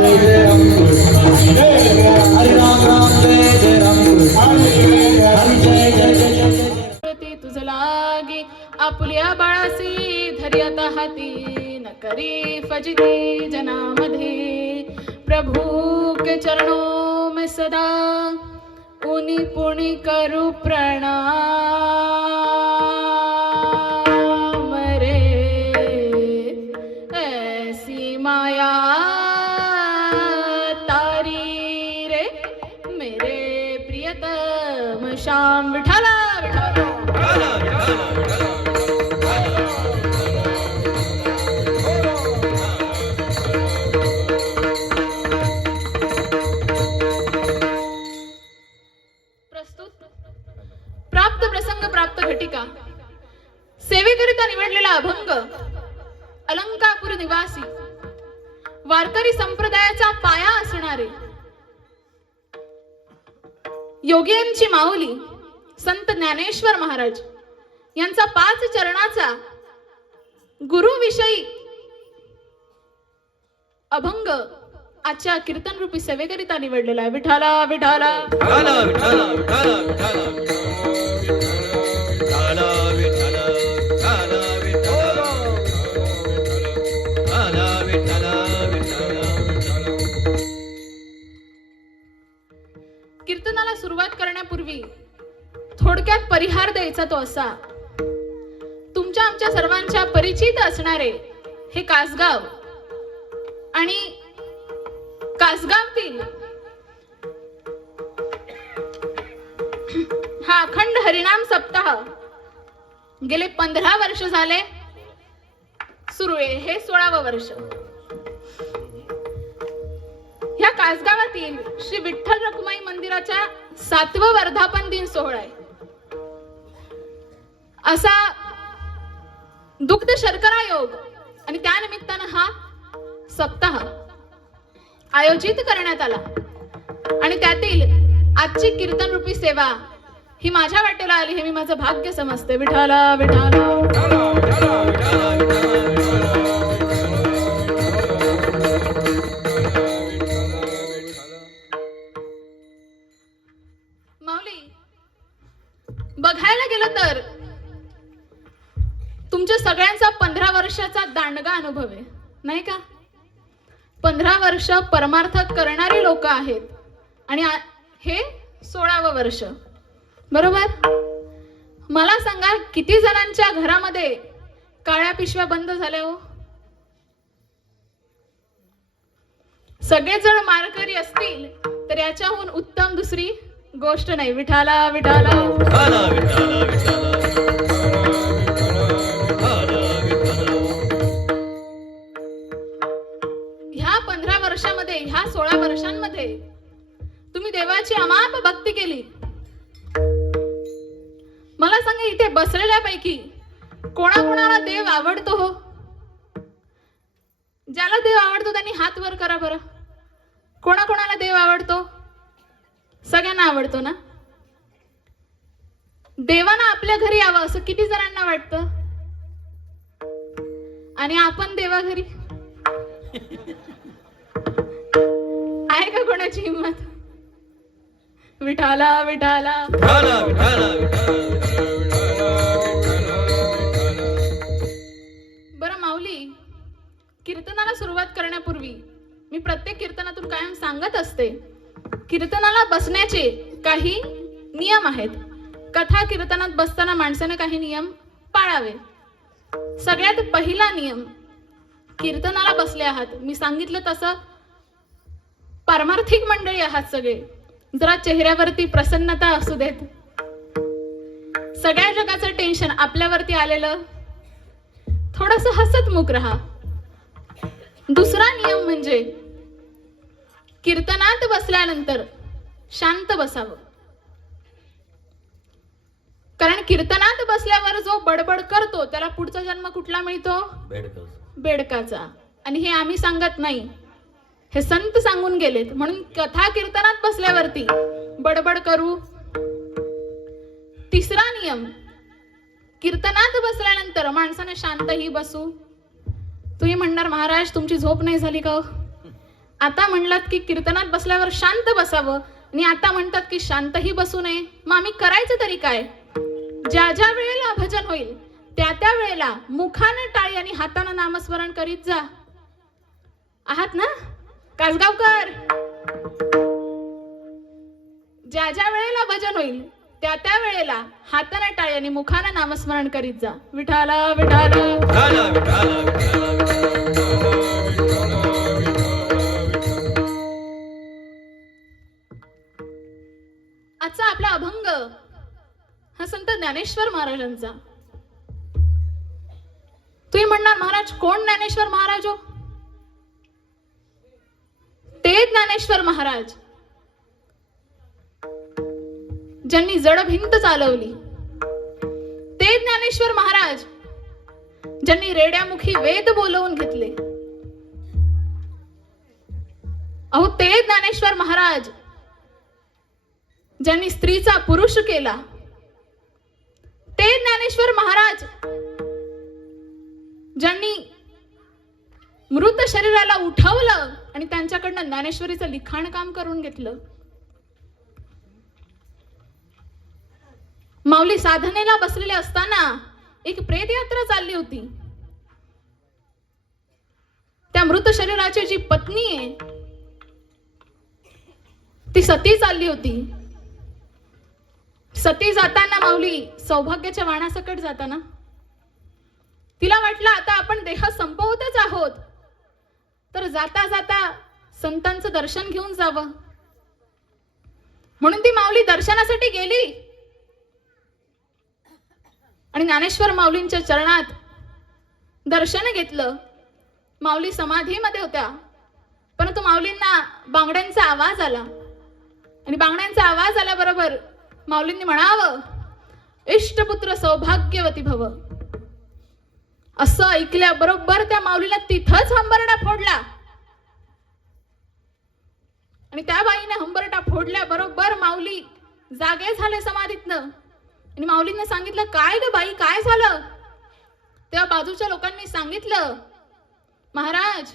जय जय राम कृष्ण हरे राम राम जय जय राम कृष्ण हरे जय जय जय जय तुझ लागे आपुल्या बाळासी धर्यता हाती न करी फजिती जनामध्ये प्रभु के चरणों में सदा पुनि पुनि करू प्रणाम रे ऐसी माया तारी रे मेरे प्रियतम श्याम विठाला प्राप्त प्रसंग प्राप्त घटिका सेवेकरिता निवडलेला अभंग अलंकापूर निवासी वारकरी संप्रदायाचा पाया असणारे योगियांची माऊली संत ज्ञानेश्वर महाराज यांचा 5 चरणाचा गुरुविषयी अभंग आजच्या कीर्तन रूपी सेवेकरिता निवडलेला आहे. विठाला विठाला विठाला विठाला विठाला विठाला विठाला विठाला विठाला विठाला विठाला. कीर्तनाला सुरुवात करण्यापूर्वी थोडक्यात परिहार द्यायचा तो असा. तुमच्या आमच्या सर्वांच्या परिचित असणारे हे कासगाव आणि कासगावतील हा अखंड हरिनाम सप्ताह गेले 15 वर्ष झाले सुरू आहे. हे 16वे वर्ष. ह्या कासगावातील श्री विठ्ठल रखुमाई मंदिराच्या 7वा वर्धापन दिन सोहळा आहे. असा दुग्ध शर्करा योग आणि त्यानिमित्तानं हा सप्ताह आयोजित करण्यात आला आणि त्यातील आजची कीर्तन रूपी सेवा ही माझ्या वाटेला आली हे मी माझं भाग्य समजते. विठाला विठाला माऊली बघायला गेलं तर तुमच्या सगळ्यांचा 15 वर्षाचा दांडगा अनुभव आहे नाही का. 15 वर्ष परमार्थ करणारी लोक आहेत आणि हे 16वे वर्ष बरोबर. मला सांगा किती जणांच्या घरामध्ये काळ्या पिशव्या बंद झाल्या हो. सगळेजण मारकरी असतील तर याच्याहून उत्तम दुसरी गोष्ट नाही. विठाला विठाला विठाला विठाला विठाला. ह्या 15 वर्षामध्ये ह्या 16 वर्षांमध्ये तुम्ही देवाची अमाप भक्ती केली. मला सांगा इथे बसलेल्यापैकी कोणाकोणाला देव आवडतो हो. ज्याला देव आवडतो त्यांनी हात वर करा बरं. कोणाकोणाला देव आवडतो. सगळ्यांना आवडतो ना. देवाना आपल्या घरी यावं असं किती जणांना वाटतं आणि आपण देवा घरी आहे का कोणाची हिंमत. विठाला विठाला विठाला विठाला विठाला. बरं माऊली कीर्तनाला सुरुवात करण्यापूर्वी मी प्रत्येक कीर्तनातून कायम सांगत असते कीर्तनाला बसण्याचे काही नियम आहेत. कथा कीर्तनात बसताना माणसाने काही नियम पाळावे. सगळ्यात पहिला नियम कीर्तनाला बसले आहात मी सांगितलं तसं पारमार्थिक मंडळी आहात सगळे. जरा चेहऱ्यावरती प्रसन्नता असू देत. सगळ्या जगाचं टेन्शन आपल्यावरती आलेलं थोडस हसतमुख राहा. दुसरा नियम म्हणजे कीर्तनात बसल्यानंतर शांत बसावं. कारण कीर्तनात बसल्यावर जो बडबड करतो त्याला पुढचा जन्म कुठला मिळतो. बेडकाचा. आणि हे आम्ही सांगत नाही हे संत सांगून गेलेत. म्हणून कथा कीर्तनात बसल्यावरती बडबड करू. तिसरा नियम कीर्तनात बसल्यानंतर माणसाने शांतही बसू. तुम्ही म्हणणार महाराज तुमची झोप नाही झाली का. आता म्हणलात की कीर्तनात बसल्यावर शांत बसावं आणि आता म्हणतात की शांतही बसू नये. मग आम्ही करायचं तरी काय? ज्या ज्या वेळेला भजन होईल त्या त्या वेळेला मुखाने टाळी आणि हाताने नामस्मरण करीत जा. आहात ना कासगावकर? ज्या ज्या वेळेला भजन होईल त्या त्या वेळेला हाताने टाळी आणि मुखाने नामस्मरण करीत जा. विठाला विठाला विठाला विठाला विठाला आजचा आपला अभंग हा संत ज्ञानेश्वर महाराजांचा. तुम्ही म्हणणार महाराज कोण ज्ञानेश्वर महाराज हो? ते ज्ञानेश्वर महाराज ज्यांनी जड भिंत चालवली. ते ज्ञानेश्वर महाराज ज्यांनी रेड्यामुखी वेद बोलवून घेतले. अहो ते ज्ञानेश्वर महाराज ज्यांनी स्त्रीचा पुरुष केला. ते ज्ञानेश्वर महाराज ज्यांनी मृत शरीराला उठवलं आणि त्यांच्याकडनं ज्ञानेश्वरीचं लिखाण काम करून घेतलं. माऊली साधनेला बसलेले असताना एक प्रेत यात्रा चालली होती. त्या मृत शरीराची जी पत्नी आहे ती सती चालली होती. सती जाताना माऊली सौभाग्याच्या वाणासकट जाताना तिला वाटलं आता आपण देह संपवतच आहोत तर जाता जाता संतांचं दर्शन घेऊन जावं. म्हणून ती माऊली दर्शनासाठी गेली आणि ज्ञानेश्वर माऊलींच्या चरणात दर्शन घेतलं. माऊली समाधीमध्ये होत्या परंतु माऊलींना बांगड्यांचा आवाज आला आणि बांगड्यांचा आवाज आल्याबरोबर माऊलींनी म्हणावं इष्टपुत्र सौभाग्यवती भव. असं ऐकल्याबरोबर त्या माऊलीला तिथंच हंबरडा फोडला आणि त्या बाईने हंबरडा फोडल्याबरोबर माऊली जागे झाले समाधीतनं. आणि माऊलींना सांगितलं काय ग बाई काय झालं? तेव्हा बाजूच्या लोकांनी सांगितलं महाराज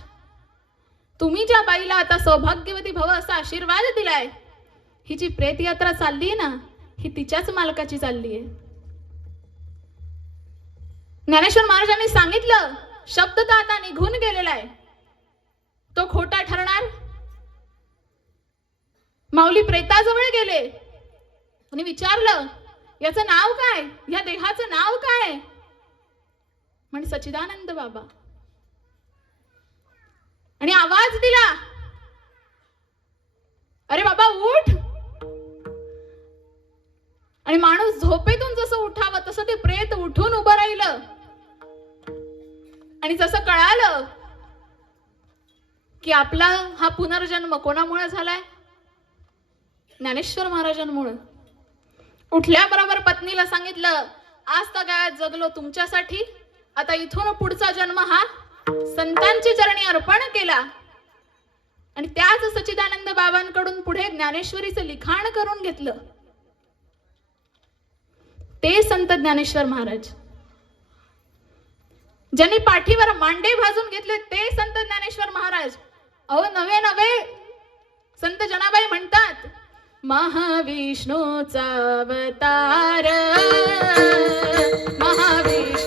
तुम्ही ज्या बाईला आता सौभाग्यवती भव असा आशीर्वाद दिलाय ही जी प्रेत यात्रा चालली आहे ना ही तिच्याच मालकाची चालली आहे. ज्ञानेश्वर महाराजांनी सांगितलं शब्द तर आता निघून गेलेला आहे तो खोटा ठरणार. माऊली प्रेताजवळ गेले आणि विचारलं याचं नाव काय? या देहाचं नाव काय? म्हणजे सच्चिदानंद बाबा. आणि आवाज दिला अरे बाबा उठ. आणि माणूस झोपेतून जसं उठावं तसं ते प्रेत उठून उभं राहिलं. आणि जसं कळालं की आपला हा पुनर्जन्म कोणामुळे झालाय? ज्ञानेश्वर महाराजांमुळे. उठल्याबरोबर पत्नीला सांगितलं आज तर जगलो तुमच्यासाठी आता इथून पुढचा जन्म हा संतांची चरणी अर्पण केला. आणि त्याच सच्चिदानंद बाबांकडून पुढे ज्ञानेश्वरीचं लिखाण करून घेतलं. ते संत ज्ञानेश्वर महाराज ज्यांनी पाठीवर मांडे भाजून घेतले ते संत ज्ञानेश्वर महाराज. अहो नवे नवे संत जनाबाई म्हणतात महाविष्णूचा अवतार महाविष्णू